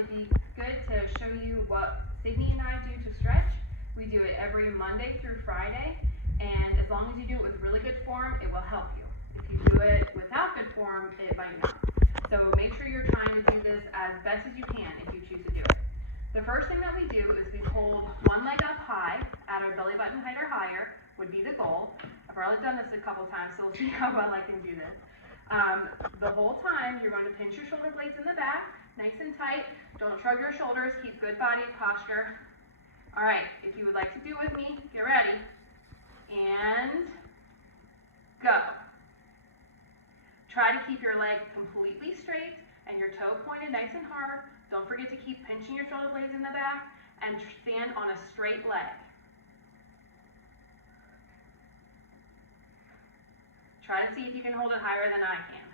it'd be good to show you what Sydney and I do to stretch. We do it every Monday through Friday, and as long as you do it with really good form, it will help you. If you do it without good form, it might not. So make sure you're trying to do this as best as you can if you choose to do it. The first thing that we do is we hold one leg up high, at our belly button height or higher would be the goal. I've already done this a couple times, so we'll see how well I can do this. The whole time, you're going to pinch your shoulder blades in the back, nice and tight. Don't shrug your shoulders, keep good body posture. All right, if you would like to do it with me, get ready. And go. Try to keep your leg completely straight and your toe pointed nice and hard. Don't forget to keep pinching your shoulder blades in the back and stand on a straight leg. Try to see if you can hold it higher than I can.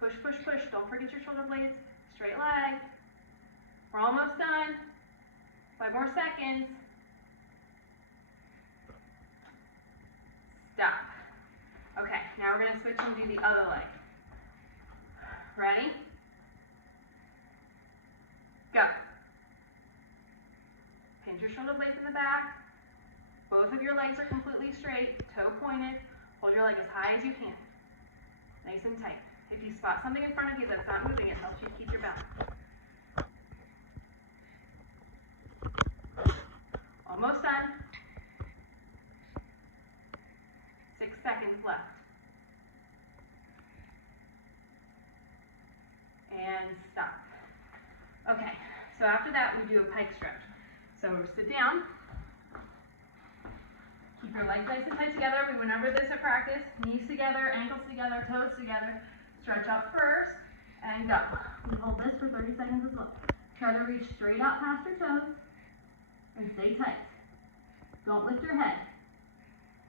Push, push, push. Don't forget your shoulder blades. Straight leg. We're almost done. 5 more seconds. Stop. Okay, now we're going to switch and do the other leg. Ready? Go. Pinch your shoulder blades in the back. Both of your legs are completely straight, toe pointed. Hold your leg as high as you can. Nice and tight. If you spot something in front of you that's not moving, it helps you keep your balance. Almost done. 6 seconds left. And stop. Okay, so after that we do a pike stretch. So sit down. Keep your legs nice and tight together. We went over this at practice. Knees together, ankles together, toes together. Stretch up first and go. We hold this for 30 seconds as well. Try to reach straight out past your toes and stay tight. Don't lift your head.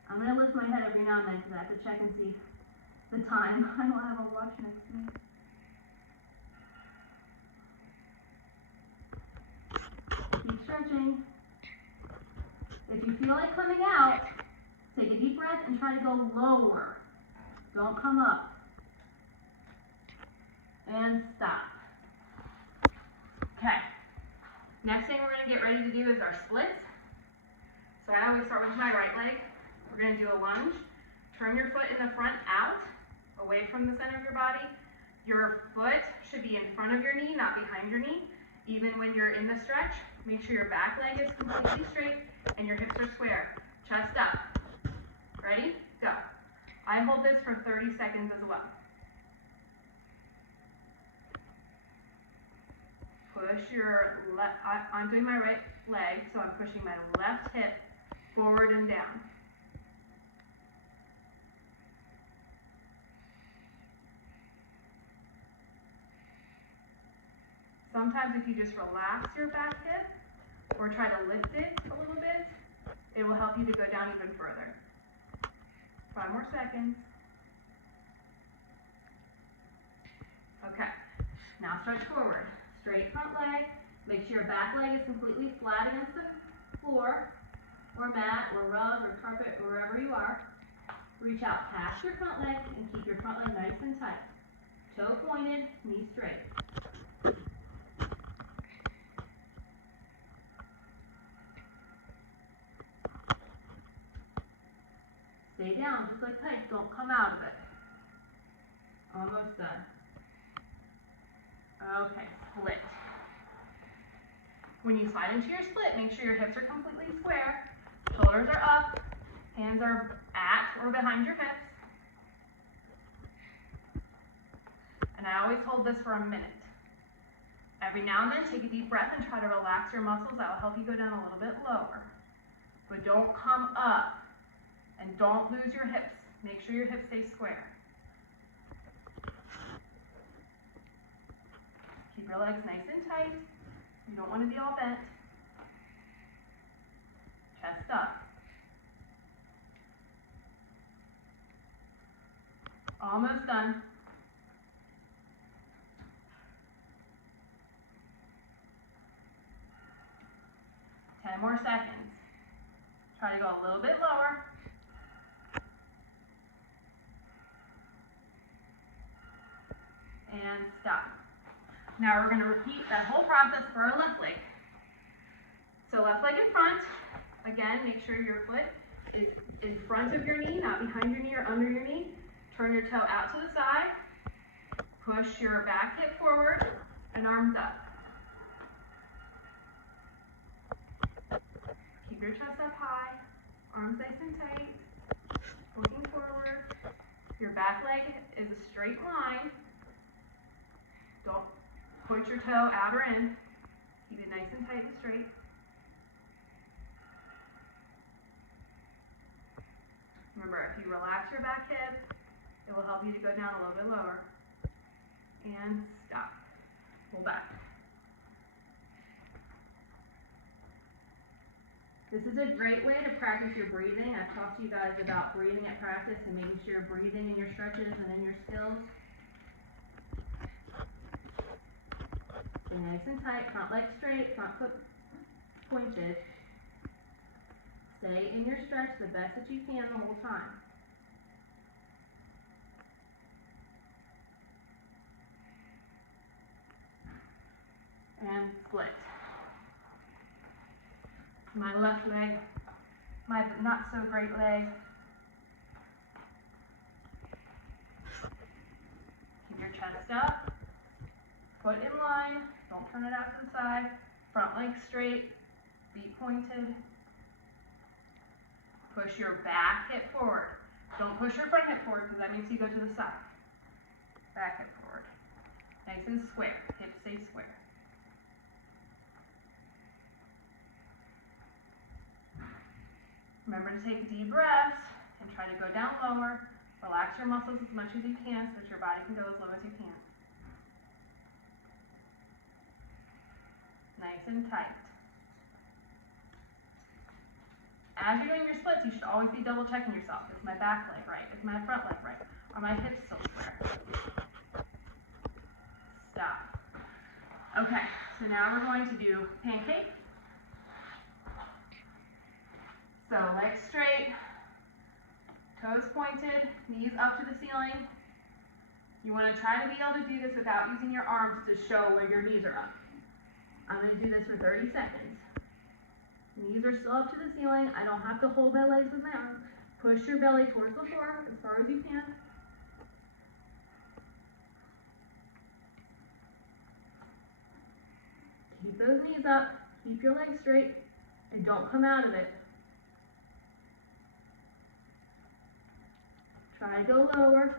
I'm going to lift my head every now and then because I have to check and see the time. I don't have a watch next to me. Keep stretching. If you feel like coming out, take a deep breath and try to go lower. Don't come up. And stop. Okay. Next thing we're going to get ready to do is our splits. So I always start with my right leg. We're going to do a lunge. Turn your foot in the front out, away from the center of your body. Your foot should be in front of your knee, not behind your knee. Even when you're in the stretch, make sure your back leg is completely straight and your hips are square. Chest up. Ready? Go. I hold this for 30 seconds as well. Push your left, I'm doing my right leg, so I'm pushing my left hip forward and down. Sometimes if you just relax your back hip or try to lift it a little bit, it will help you to go down even further. 5 more seconds. Okay, now stretch forward. Straight front leg. Make sure your back leg is completely flat against the floor or mat or rug or carpet or wherever you are. Reach out past your front leg and keep your front leg nice and tight. Toe pointed, knee straight. Stay down, just like tight. Don't come out of it. Almost done. Okay, split. When you slide into your split, make sure your hips are completely square. Shoulders are up. Hands are at or behind your hips. And I always hold this for a minute. Every now and then, take a deep breath and try to relax your muscles. That will help you go down a little bit lower. But don't come up. And don't lose your hips. Make sure your hips stay square. Keep your legs nice and tight. You don't want to be all bent. Chest up. Almost done. Ten more seconds. Try to go a little bit lower. And stop. Now we're going to repeat that whole process for our left leg. So left leg in front. Again, make sure your foot is in front of your knee, not behind your knee or under your knee. Turn your toe out to the side. Push your back hip forward and arms up. Keep your chest up high, arms nice and tight, looking forward. Your back leg is a straight line. Don't point your toe out or in. Keep it nice and tight and straight. Remember, if you relax your back hip, it will help you to go down a little bit lower. And stop. Pull back. This is a great way to practice your breathing. I've talked to you guys about breathing at practice and making sure you're breathing in your stretches and in your skills. Stay nice and tight, front leg straight, front foot pointed. Stay in your stretch the best that you can the whole time. And split. My left leg, my not so great leg. Keep your chest up, foot in line, don't turn it out to the side, front leg straight, feet pointed. Push your back hip forward. Don't push your front hip forward because that means you go to the side. Back hip forward. Nice and square, hips stay square. Remember to take deep breaths and try to go down lower. Relax your muscles as much as you can so that your body can go as low as you can. Nice and tight. As you're doing your splits, you should always be double checking yourself. Is my back leg right? Is my front leg right? Are my hips still square? Stop. Okay, so now we're going to do pancake. So legs straight, toes pointed, knees up to the ceiling. You want to try to be able to do this without using your arms to show where your knees are up. I'm going to do this for 30 seconds. Knees are still up to the ceiling. I don't have to hold my legs with my arms. Push your belly towards the floor as far as you can. Keep those knees up. Keep your legs straight. And don't come out of it. Try to go lower.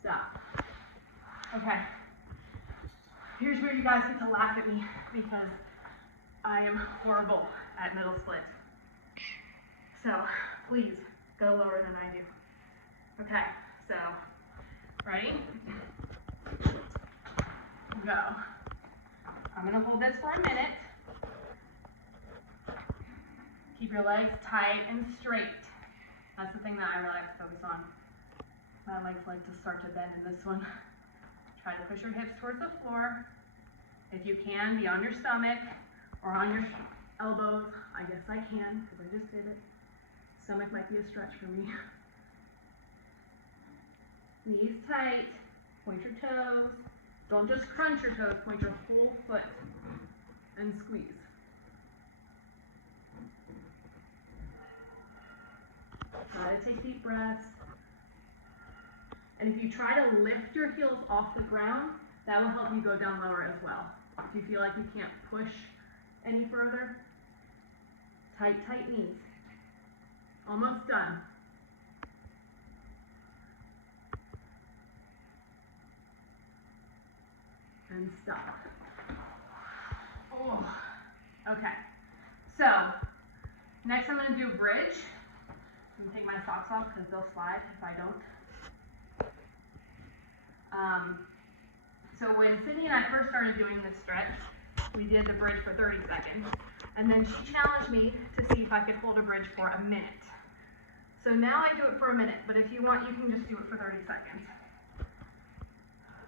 Stop. Okay. Here's where you guys get to laugh at me because I am horrible at middle split. So please go lower than I do. Okay, so ready? Go. I'm gonna hold this for a minute. Keep your legs tight and straight. That's the thing that I really like to focus on. My legs like to start to bend in this one. Try to push your hips towards the floor. If you can, be on your stomach or on your elbows. I guess I can, because I just did it. Stomach might be a stretch for me. Knees tight. Point your toes. Don't just crunch your toes. Point your whole foot and squeeze. Try to take deep breaths. And if you try to lift your heels off the ground, that will help you go down lower as well. If you feel like you can't push any further, tight knees. Almost done. And stop. Oh. Okay. So, next I'm going to do a bridge. I'm going to take my socks off because they'll slide if I don't. So when Sydney and I first started doing this stretch, we did the bridge for 30 seconds. And then she challenged me to see if I could hold a bridge for a minute. So now I do it for a minute, but if you want, you can just do it for 30 seconds.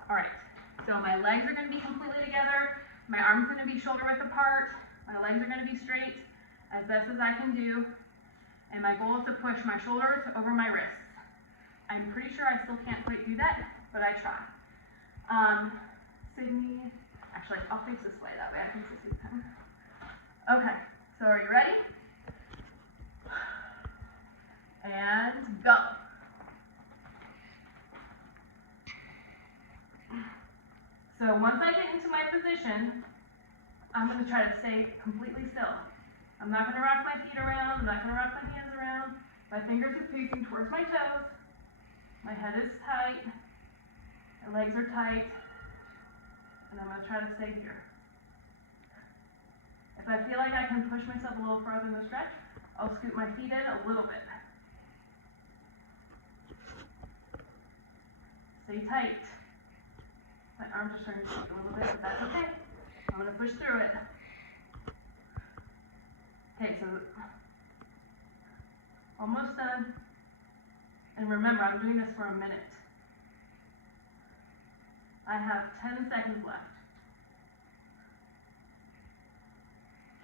All right, so my legs are going to be completely together. My arms are going to be shoulder width apart. My legs are going to be straight as best as I can do. And my goal is to push my shoulders over my wrists. I'm pretty sure I still can't quite do that, but I try. Sydney, actually, I'll face this way, that way I can see them. Okay, so are you ready? And go. So once I get into my position, I'm going to try to stay completely still. I'm not going to rock my feet around, I'm not going to rock my hands around. My fingers are facing towards my toes. My head is tight. My legs are tight. And I'm going to try to stay here. If I feel like I can push myself a little further in the stretch, I'll scoot my feet in a little bit. Stay tight. My arms are starting to shake a little bit, but that's okay. I'm going to push through it. Okay, so almost done. And remember, I'm doing this for a minute. I have 10 seconds left.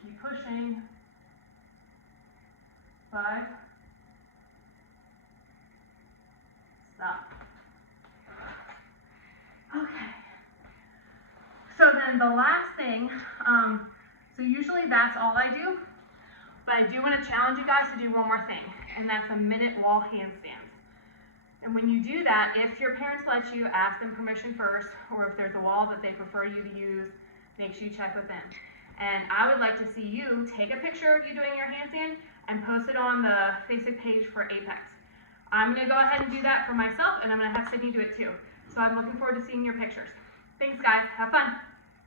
Keep pushing. 5. Stop. Okay. So then the last thing, so usually that's all I do, but I do want to challenge you guys to do one more thing, and that's a minute wall handstands. And when you do that, if your parents let you, ask them permission first, or if there's a wall that they prefer you to use, make sure you check with them. And I would like to see you take a picture of you doing your handstand and post it on the Facebook page for Apex. I'm going to go ahead and do that for myself, and I'm going to have Sydney do it too. So I'm looking forward to seeing your pictures. Thanks, guys. Have fun.